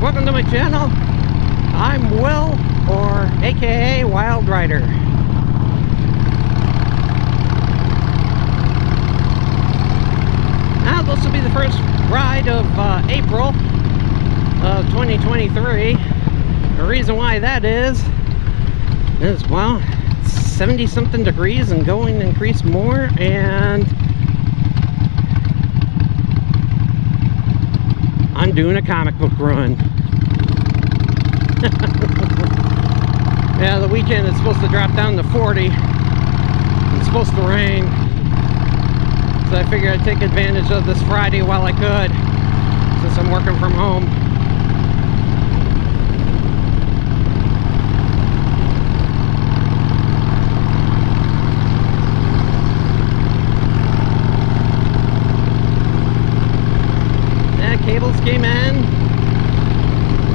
welcome to my channel. I'm Will, or aka Wild Rider. Now this will be the first ride of April of 2023. The reason why that is well, 70 something degrees and going to increase more, and I'm doing a comic book run. Yeah, the weekend is supposed to drop down to 40. It's supposed to rain. So I figured I'd take advantage of this Friday while I could, since I'm working from home. Cables came in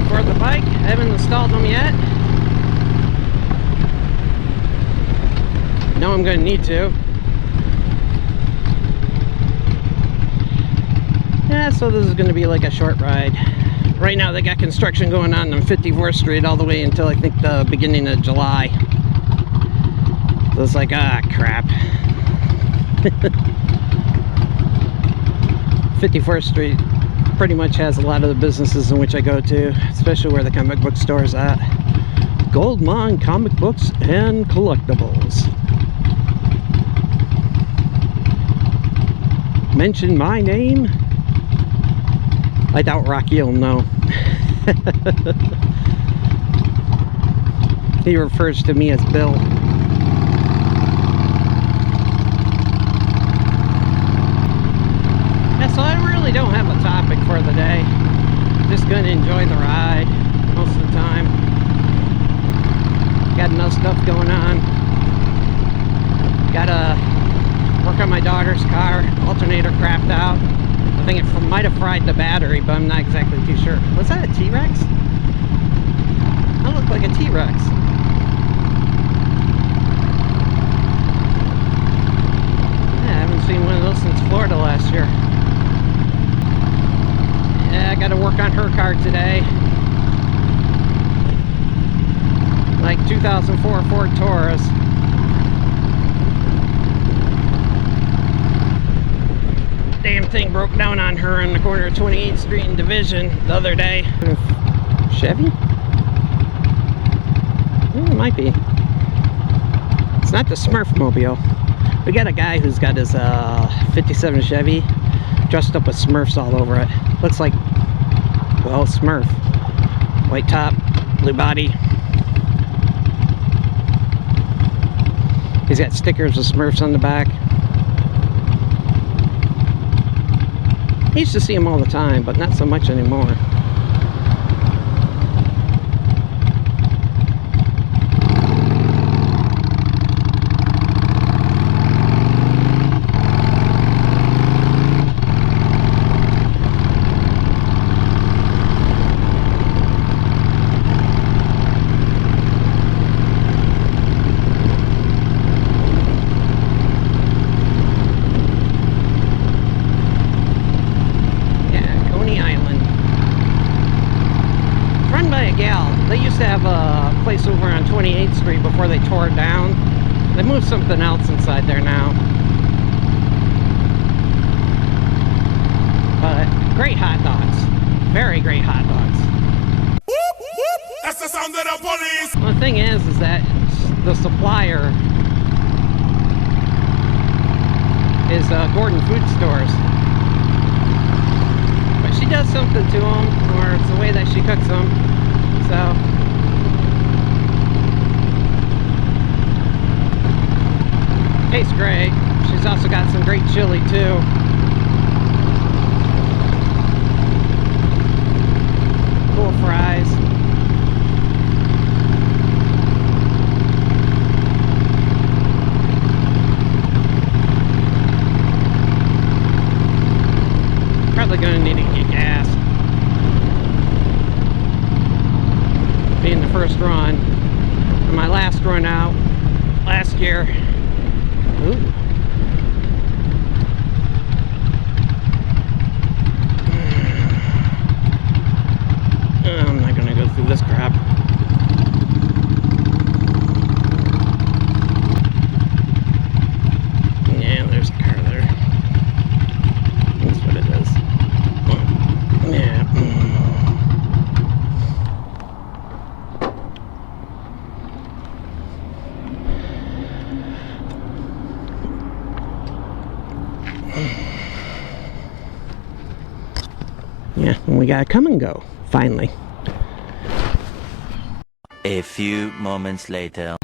for the bike. I haven't installed them yet. Know I'm going to need to. Yeah, so this is going to be like a short ride. Right now they got construction going on 54th Street all the way until I think the beginning of July. So it's like, ah, crap. 54th Street pretty much has a lot of the businesses in which I go to, especially where the comic book store is at. Goldmine Comic Books and Collectibles. Mention my name? I doubt Rocky will know. He refers to me as Bill. Yeah, so I really don't have a topic for the day. Just gonna enjoy the ride most of the time. Got enough stuff going on. Gotta work on my daughter's car. Alternator crapped out. I think it might have fried the battery, but I'm not exactly too sure. Was that a T-Rex? That looked like a T-Rex. Yeah, I haven't seen one of those since Florida last year. Yeah, I gotta work on her car today. Like 2004 Ford Taurus. Damn thing broke down on her on the corner of 28th Street and Division the other day. Chevy? Yeah, it might be. It's not the Smurf mobile. We got a guy who's got his 57 Chevy dressed up with Smurfs all over it. Looks like, well, Smurf. White top, blue body. He's got stickers with Smurfs on the back. I used to see him all the time, but not so much anymore. They used to have a place over on 28th Street before they tore it down. They moved something else inside there now. But great hot dogs. Very great hot dogs. That's the sound of the police. Well, the thing is that the supplier is Gordon Food Stores. But she does something to them, or it's the way that she cooks them. So tastes great. She's also got some great chili too. Cool fries. Probably gonna need to get gas. Being the first run. And my last run out last year. Ooh. I'm not gonna go through this crap. Yeah, there's a car there. That's what it is. Yeah. Yeah, and we gotta come and go, finally. A few moments later.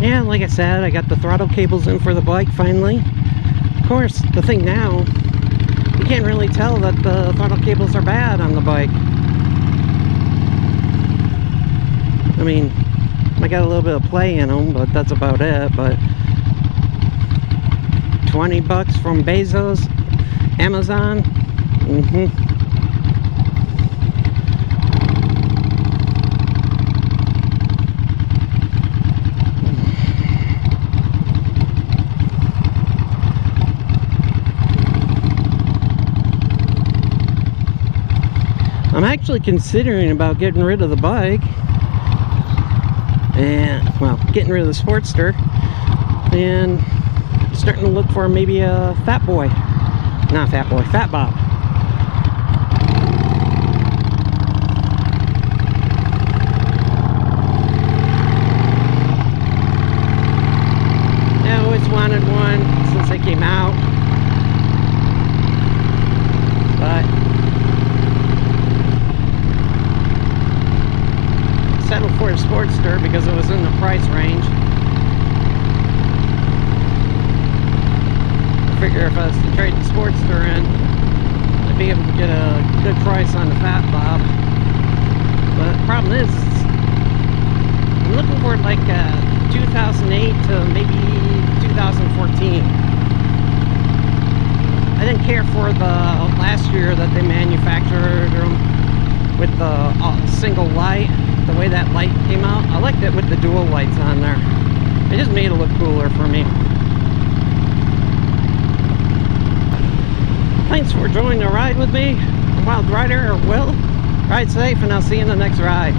Yeah, like I said, I got the throttle cables in for the bike, finally. Of course, the thing now, you can't really tell that the throttle cables are bad on the bike. I mean, I got a little bit of play in them, but that's about it. But 20 bucks from Bezos, Amazon. I'm actually considering about getting rid of the bike and, well, getting rid of the Sportster and starting to look for maybe a Fat Bob. Yeah, I always wanted one since they came out, but settled for a Sportster because it was in the price range. I figure if I was to trade the Sportster in, I'd be able to get a good price on the Fat Bob. But the problem is, I'm looking for like 2008 to maybe 2014. I didn't care for the last year that they manufactured them with the single light. The way that light came out, I liked it with the dual lights on there. It just made it look cooler for me. Thanks for joining the ride with me. I'm Wild Rider, or Will. Ride safe, and I'll see you in the next ride.